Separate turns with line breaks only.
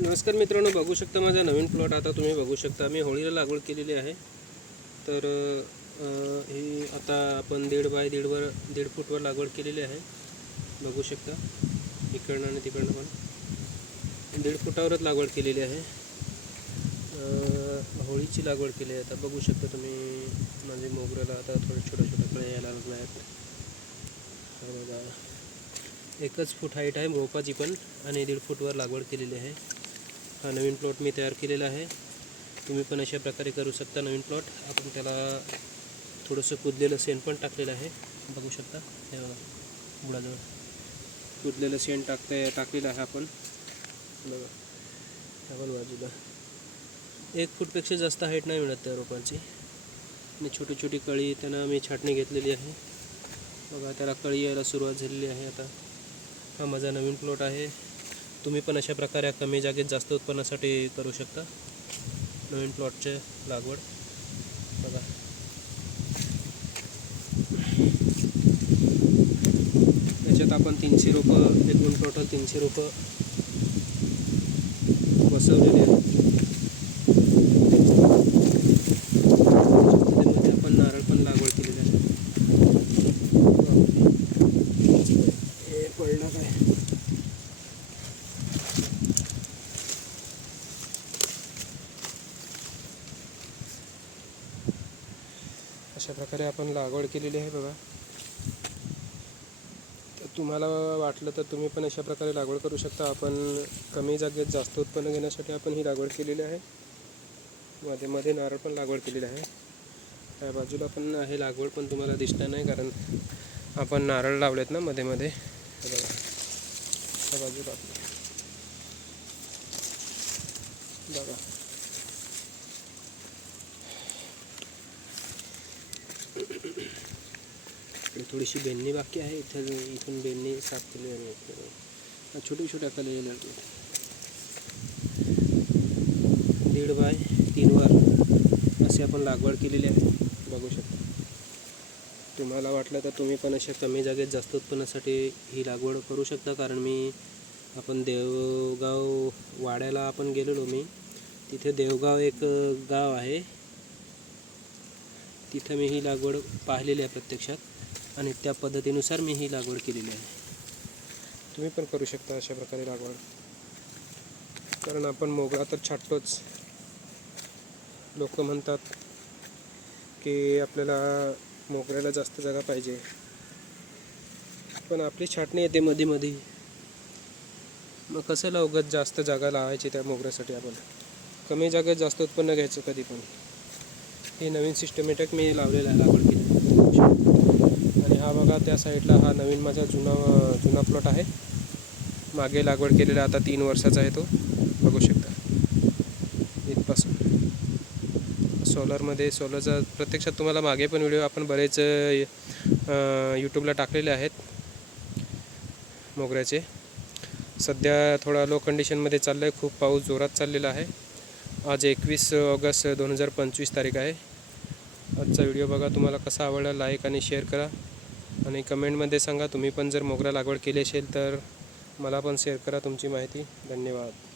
नमस्कार मित्रांनो बघू शकता माझा नवीन प्लॉट आता तुम्ही बघू शकता मी होळीला लागवड केलेली आहे. तर ही आता आपण दीड बाय दीडवर दीड फूटवर लागवड केलेली आहे. बघू शकता इकडनं आणि तिकडनं पण. दीड फुटावरच लागवड केलेली आहे. होळीची लागवड केली आहे. आता बघू शकता तुम्ही माझे मोगऱ्याला आता थोडं छोट्या छोट्या कळे यायला लागले आहेत बघा एकच फूट हाईट आहे रोपाची पण आणि दीड फूटवर लागवड केलेली आहे. हा नवीन प्लॉट मी तयार केलेला आहे. तुम्ही पण अशा प्रकारे करू शकता नवीन प्लॉट. आपण त्याला थोडंसं कुदलेलं शेण पण टाकलेलं आहे. बघू शकता हे बघा बुडाजवळ. कुदलेलं शेण टाकता टाकलेलं आहे आपण. बघा. आपण बाजूला. एक फूटपेक्षा जास्त हाईट नाही मिळत त्या रोपांची. आणि छोटी छोटी कळी त्यांना मी छाटणी घेतलेली आहे. बघा त्याला कळी यायला सुरुवात झालेली आहे आता. हा माझा नवीन प्लॉट आहे. तुम्ही पण अशा प्रकारे कमी जागेत जास्त उत्पन्नासाठी करू शकता. नवीन प्लॉटचे लागवड. बघा. त्याच्यात आपण तीनशे रुपये एकूण टोटल तीनशे रुपये बसवलेले आहेत त्यामध्ये आपण नारळ पण लागवड केलेली आहे हे पडलं काय अशा प्रकारे आपण लागवड केलेली आहे बघा. तर तुम्हाला वाटलं तर तुम्ही पण अशा प्रकारे लागवड करू शकता. आपण कमी जागेत जास्त उत्पन्न घेण्यासाठी आपण ही लागवड केलेली आहे. मध्ये मध्ये नारळ पण लागवड केलेली आहे. त्या बाजूला पण हे लागवड पण तुम्हाला दिसणार नाही कारण आपण नारळ लावलेत ना मध्ये मध्ये. बघा. त्या बाजूला. बघा. थोडीशी बेंडणी बाकी आहे. इथं इथून बेंडणी साफ केली आणि इकडे छोट्या छोट्या कलेल्या दीड बाय तीन वार असे आपण लागवड केलेली आहे. बघू शकता. तुम्हाला वाटलं तर तुम्ही पण अशा कमी जागेत जास्त उत्पन्नासाठी ही लागवड करू शकता. कारण मी आपण देवगाव वाड्याला आपण गेलेलो मी. तिथे देवगाव एक गाव आहे. तिथं मी ही लागवड पाहिलेली आहे प्रत्यक्षात. आणि त्या पद्धतीनुसार मी ही लागवड केलेली आहे. तुम्ही पण करू शकता अशा प्रकारे लागवड. कारण आपण मोगरा तर छाटतोच. लोक म्हणतात की आपल्याला मोगऱ्याला जास्त जागा पाहिजे. पण आपली छाटणी येते मध्ये मध्ये मग कशाला उगत जास्त जागा लावायची त्या मोगऱ्यासाठी आपण? कमी जागेत जास्त उत्पन्न घ्यायचं कधी पण. हे नवीन सिस्टमॅटिक मी लावलेलं आहे लागवड केली बघा त्या साईडला हा नवीन माझा जुना जुना प्लॉट आहे. मागे लागवड केलेला आता तीन वर्षाचा आहे तो. बघू शकता. इथपासून. सोलरमध्ये सोलरचा प्रत्यक्षात तुम्हाला मागे पण व्हिडिओ आपण बरेच यूट्यूबला टाकलेले आहेत. मोगऱ्याचे. सध्या थोडा लो कंडिशनमध्ये चाललं आहे खूप पाऊस जोरात चाललेला आहे. आज एकवीस ऑगस्ट दोन हजार पंचवीस तारीख आहे. आजचा व्हिडिओ बघा. तुम्हाला कसा आवडला लाईक आणि शेअर करा. आणि कमेंटमध्ये सांगा तुम्ही पण जर मोगरा लागवड केली असेल तर मला पण शेअर करा तुमची माहिती. धन्यवाद.